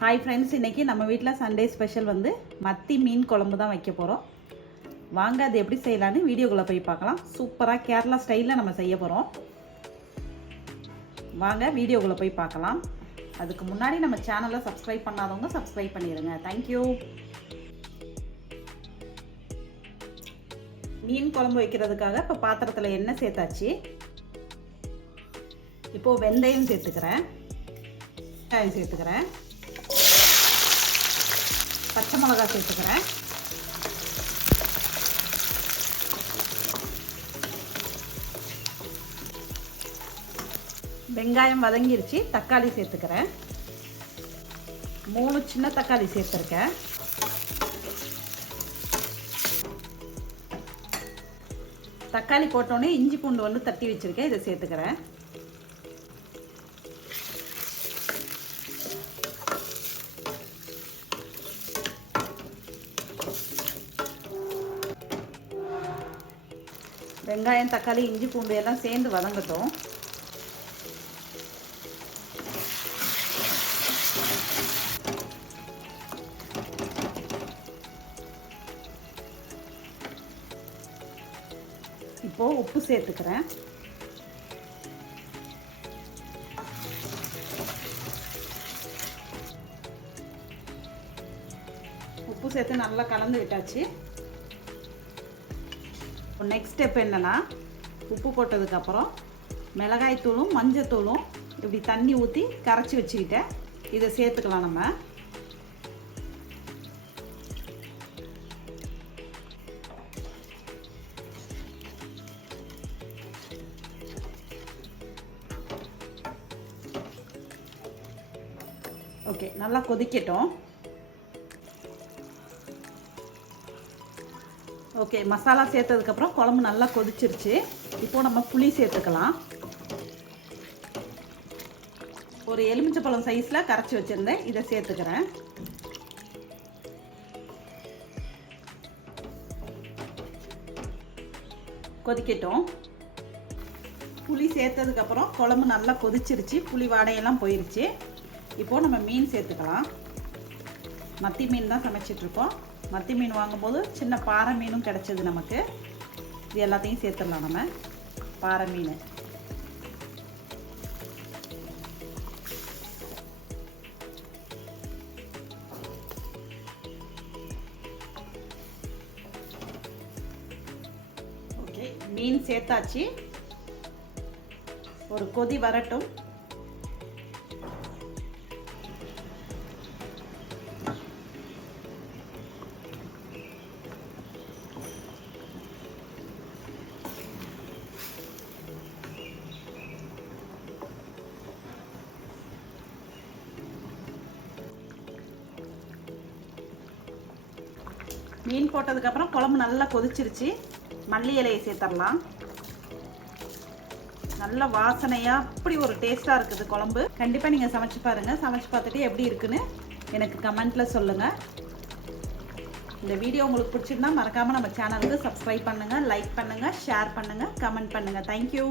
Hi friends, இன்றைக்கி நம்ம வீட்டில் சண்டே ஸ்பெஷல் வந்து மத்தி மீன் குழம்பு தான் வைக்க போகிறோம். வாங்க அது எப்படி செய்யலான்னு வீடியோக்குள்ளே போய் பார்க்கலாம். சூப்பராக கேரளா ஸ்டைலில் நம்ம செய்ய போகிறோம். வாங்க வீடியோக்குள்ளே போய் பார்க்கலாம். அதுக்கு முன்னாடி நம்ம சேனலை சப்ஸ்கிரைப் பண்ணாதவங்க சப்ஸ்கிரைப் பண்ணிடுங்க. தேங்க்யூ. மீன் குழம்பு வைக்கிறதுக்காக இப்போ பாத்திரத்தில் எண்ணெய் சேர்த்தாச்சு. இப்போது வெந்தயம் சேர்த்துக்கிறேன், வெங்காயம் சேர்த்துக்கிறேன், பச்சை மிளகாய் சேர்த்துக்கிறேன், வெங்காயம் வதங்கிருச்சு. தக்காளி சேர்த்துக்கிறேன், 3 சின்ன தக்காளி சேர்த்துருக்கேன். தக்காளி போட்டோன்னே இஞ்சி பூண்டு வந்து தட்டி வச்சுருக்கேன், இதை சேர்த்துக்கிறேன். வெங்காயம் தக்காளி இஞ்சி பூண்டு எல்லாம் சேர்ந்து வதங்கட்டும். இப்போ உப்பு சேர்த்துக்கிறேன். உப்பு சேர்த்து நல்லா கலந்து விட்டாச்சு. நெக்ஸ்ட் ஸ்டெப் என்னன்னா, உப்பு போட்டதுக்கப்புறம் மிளகாய் தூளும் மஞ்சள் தூளும் இப்படி தண்ணி ஊற்றி கரைச்சி வச்சுக்கிட்டேன், இதை சேர்த்துக்கலாம். நம்ம ஓகே, நல்லா கொதிக்கட்டும். ஓகே, மசாலா சேர்த்ததுக்கப்புறம் குழம்பு நல்லா கொதிச்சிருச்சு. இப்போ நம்ம புளி சேர்த்துக்கலாம். ஒரு எலுமிச்சைப்பழம் சைஸில் கரைச்சி வச்சுருந்தேன், இதை சேர்த்துக்கிறேன். கொதிக்கட்டும். புளி சேர்த்ததுக்கப்புறம் குழம்பு நல்லா கொதிச்சிருச்சு, புளி வாடையெல்லாம் போயிடுச்சு. இப்போது நம்ம மீன் சேர்த்துக்கலாம். மத்தி மீன் தான் சமைச்சிட்ருக்கோம். மத்தி மீன் வாங்கும்போது சின்ன பாறை மீனும் கிடச்சிது நமக்கு. இது எல்லாத்தையும் சேர்த்துடலாம். நம்ம பாறை மீன் ஓகே, மீன் சேர்த்தாச்சு. ஒரு கொதி வரட்டும். மீன் போட்டதுக்கப்புறம் குழம்பு நல்லா கொதிச்சிருச்சு. மல்லி இலையை சேர்த்துடலாம். நல்ல வாசனையாக அப்படி ஒரு டேஸ்ட்டாக இருக்குது குழம்பு. கண்டிப்பாக நீங்கள் சமைச்சு பாருங்கள். சமைச்சு பார்த்துட்டு எப்படி இருக்குன்னு எனக்கு கமெண்ட்டில் சொல்லுங்கள். இந்த வீடியோ உங்களுக்கு பிடிச்சிருந்தா மறக்காமல் நம்ம சேனலுக்கு சப்ஸ்கிரைப் பண்ணுங்கள், லைக் பண்ணுங்கள், ஷேர் பண்ணுங்கள், கமெண்ட் பண்ணுங்கள். தேங்க்யூ.